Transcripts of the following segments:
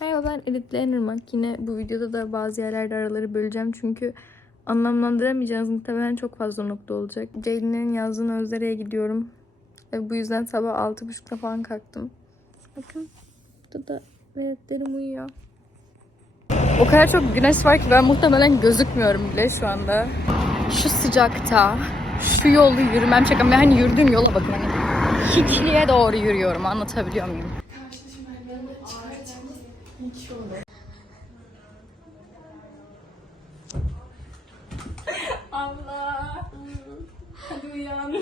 Merhaba ben Editleyen Irmak. Yine bu videoda da bazı yerlerde araları böleceğim çünkü anlamlandıramayacağınız muhtemelen çok fazla nokta olacak. Ceylin'in yazdığın Özdere'ye gidiyorum. Ve bu yüzden sabah 6.30'da falan kalktım. Bakın burada da veletlerim uyuyor. O kadar çok güneş var ki ben muhtemelen gözükmüyorum bile şu anda. Şu sıcakta, şu yolu yürümem ve hani yürüdüğüm yola bakın hani Hiçliğe doğru yürüyorum anlatabiliyor muyum? Abla. Hadi uyan.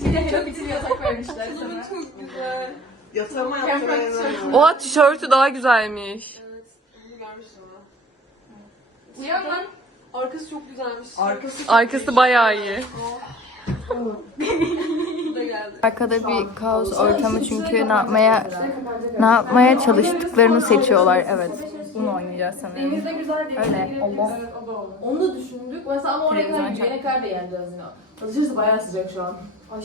Bir de Hello Kitty yatak vermişler sana. Çok güzel. Yatağıma yaptırmaya inanıyorum. Oha tişörtü daha güzelmiş. Uyan lan. Arkası çok güzelmiş. Arkası Arkası bayağı iyi. geldi. Arkada bir kaos ortamı çünkü ne yapmaya ne yapmaya çalıştıklarını seçiyorlar. Evet. Bunu oynayacağız sanırım. Deniz de güzel değil. Öyle. Allah. Onu da düşündük. Mesela ama oraya kadar gidene kadar da yeneceğiz yine. Dışarısı bayağı sıcak şu an.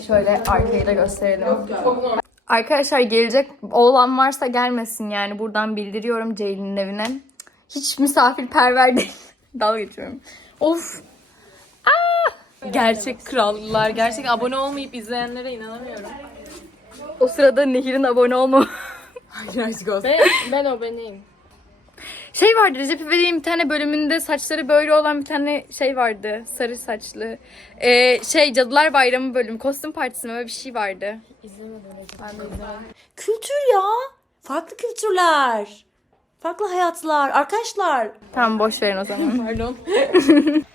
Şöyle arkayı da gösterelim. Çok normal. Arkadaşlar gelecek olan varsa gelmesin yani buradan bildiriyorum Ceylin'in evine. Hiç misafirperver değil. Dalga geçiyorum. Of. Gerçek krallar. Gerçek abone olmayıp izleyenlere inanamıyorum. O sırada Nehir'in abone olma. Hayır aşk olsun. Ben, ben o beneyim. Şey vardı Recep İvedik'in bir tane bölümünde saçları böyle olan bir tane şey vardı. Sarı saçlı. Ee, şey Cadılar Bayramı bölümü. Kostüm partisi mi öyle bir şey vardı. Kültür ya. Farklı kültürler. Farklı hayatlar. Arkadaşlar. Tamam boş verin o zaman. Pardon.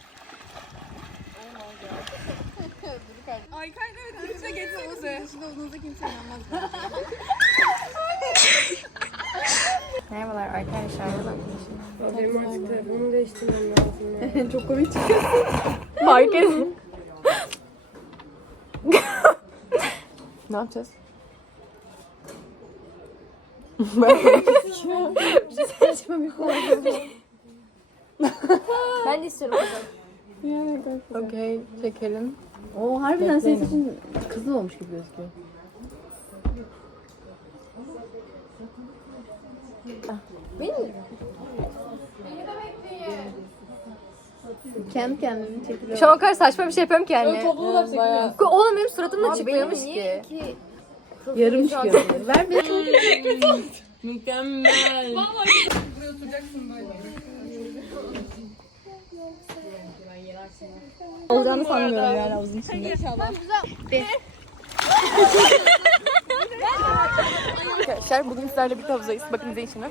Merhabalar arkadaşlar. Benim artık telefonumu değiştirmem lazım. Çok komik çıkıyorsun. Fark edin. Ne yapacağız? Ben de istiyorum. Okey çekelim. Oo harbiden senin saçın kızıl olmuş gibi gözüküyor. Benim kendi kendini çekiliyor. Şu an o kadar saçma bir şey yapıyorum ki yani. Toplu da çekiliyor. Oğlum benim suratım da çıkmıyormuş ki. Yarım çıkıyor. Ver bir Mükemmel. Olacağını sanmıyorum yani havuzun içinde. Arkadaşlar bugün sizlerle bir havuzdayız. Bakın izleyin şimdi.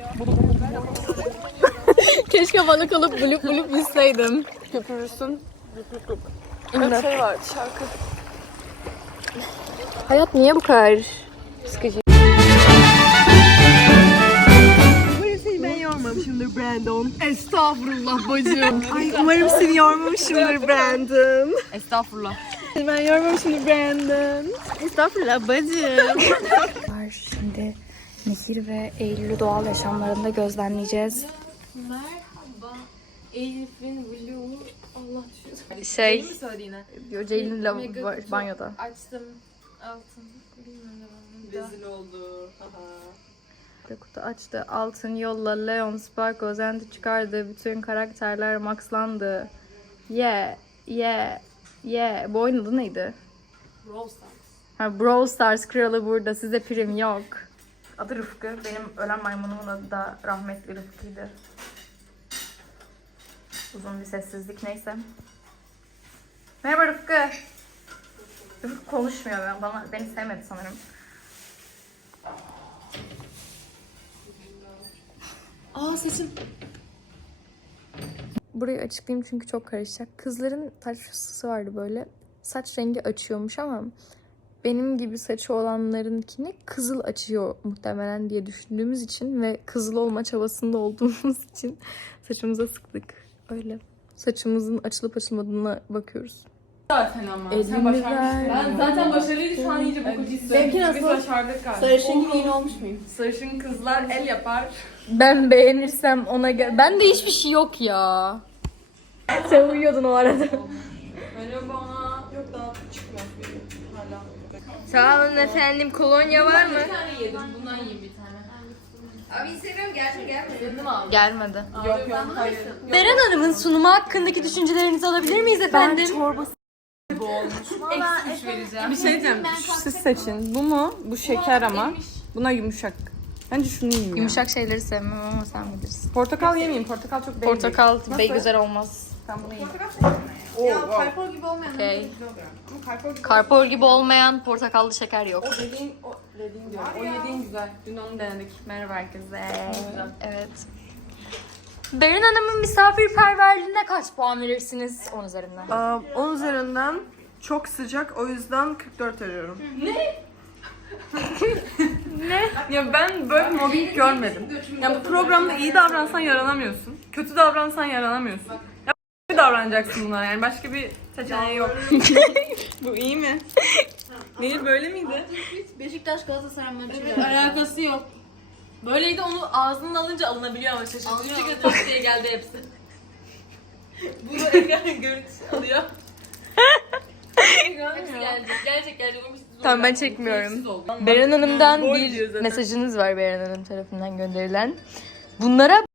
Keşke bana kalıp bulup bulup yüzseydim. Köpürürsün. Bir şey var şarkı. Hayat niye bu kadar sıkıcı? Estağfurullah bacım. Ay umarım seni yormamışımdır Brandon. Estağfurullah. Ben yormamışımdır Brandon. Estağfurullah bacım. Şimdi Nehir ve Eylül'ü doğal yaşamlarında gözlemleyeceğiz. Elif'in Blue Allah düşüyor. Şey, Söyle yine. Ceylin lavabo var banyoda. Açtım altın. Bilmiyorum ne var. Rezil oldu. Kutu açtı. Altın yolla Leon Spark Ozenti çıkardı. Bütün karakterler maxlandı. Yeah, yeah, yeah. Bu oyunun adı neydi? Brawl Stars. Ha, Brawl Stars kralı burada. Size prim yok. Adı Rıfkı. Benim ölen maymunumun adı da rahmetli Rıfkı'ydı. Uzun bir sessizlik neyse. Merhaba Rıfkı. Rıfkı konuşmuyor. Bana, beni sevmedi sanırım. Aa saçım. Burayı açıklayayım çünkü çok karışacak. Kızların saç fıstısı vardı böyle. Saç rengi açıyormuş ama benim gibi saçı olanlarınkini kızıl açıyor muhtemelen diye düşündüğümüz için ve kızıl olma çabasında olduğumuz için saçımıza sıktık. Öyle. Saçımızın açılıp açılmadığına bakıyoruz. Zaten ama. Sen Elini başarmışsın. ver. Ben zaten başarıydı şu an iyice boku ciddi. Benimki nasıl? Biz başardık galiba. Sarışın gibi yeni olmuş muyum? Sarışın kızlar el yapar. Ben beğenirsem ona gel. Ben de hiçbir şey yok ya. Sen uyuyordun o arada. Merhaba. Yok daha çıkmıyor. Hala. Sağ olun efendim. Kolonya var mı? Bir tane yedim. Bundan yiyeyim bir tane. Abi Instagram gelsin gelmedi. Abi? Gelmedi. Yok yok hayır. Beren Hanım'ın sunumu hakkındaki düşüncelerinizi alabilir miyiz efendim? Bir şey diyeceğim. Siz seçin. Bu mu? Bu şeker ama. Buna yumuşak. Bence şunu yiyeyim ya. Yumuşak şeyleri sevmem ama sen bilirsin. Portakal yemeyeyim. Portakal çok değil. Portakal bey güzel olmaz. Ben bunu yiyeyim. Ya karpuz gibi olmayan Okey. Karpor gibi olmayan portakallı şeker yok. O dediğin, o dediğin diyor. O yediğin güzel. Dün onu denedik. Merhaba herkese. Evet. Berin Hanım'ın misafirperverliğine kaç puan verirsiniz 10 üzerinden? 10 üzerinden çok sıcak. O yüzden 44 veriyorum. Ne? ne? Ya ben böyle mobbing görmedim. Ya bu programda iyi davransan yaranamıyorsun. Kötü davransan yaranamıyorsun. Ya iyi davranacaksın bunlara yani başka bir seçeneği yok. bu iyi mi? Değil böyle miydi? Beşiktaş Galatasaray maçı. alakası yok. Böyleydi onu ağzından alınca alınabiliyor ama şaşırtıcı kötü diye geldi hepsi. Bunu ekran görüntüsü alıyor. Hepsi gelecek. Gelecek gelecek. Ama Tamam ben çekmiyorum. Beren Hanım'dan Boy bir zaten. mesajınız var Beren Hanım tarafından gönderilen. Bunlara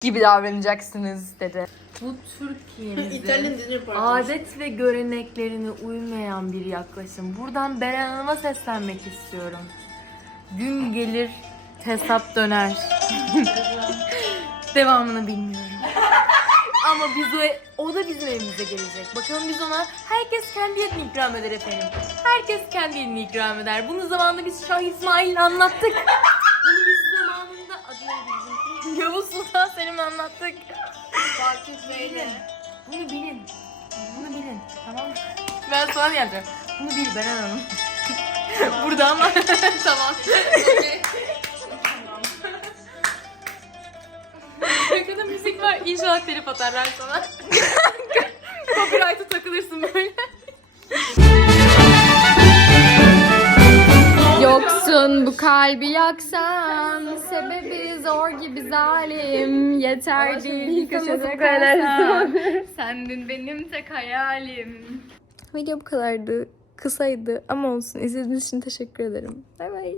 gibi davranacaksınız dedi. Bu Türkiye'mizin adet ve göreneklerine uymayan bir yaklaşım. Buradan Beren Hanım'a seslenmek istiyorum. Gün gelir, hesap döner. Devamını bilmiyorum. Ama biz o, o da bizim evimize gelecek. Bakalım biz ona herkes kendi yerini ikram eder efendim. Herkes kendi yerini ikram eder. Bunu zamanında biz Şah İsmail'le anlattık. Bunu biz zamanında adı neydi bizim? Yavuz Sultan Selim'le anlattık. Fatih Bey'le. Bunu bilin. Bunu bilin. Tamam mı? Ben sana geleceğim. Bunu bil Beren Hanım. Burada ama. tamam. Arkada müzik var. İnşallah telif atarlar sana. Copyright'a takılırsın böyle. Yoksun bu kalbi yaksan Sebebi zor gibi zalim Yeter değil yıkamasın kalsam Sendin benim tek hayalim Video bu kadardı. Kısaydı ama olsun. İzlediğiniz için teşekkür ederim. Bay bay.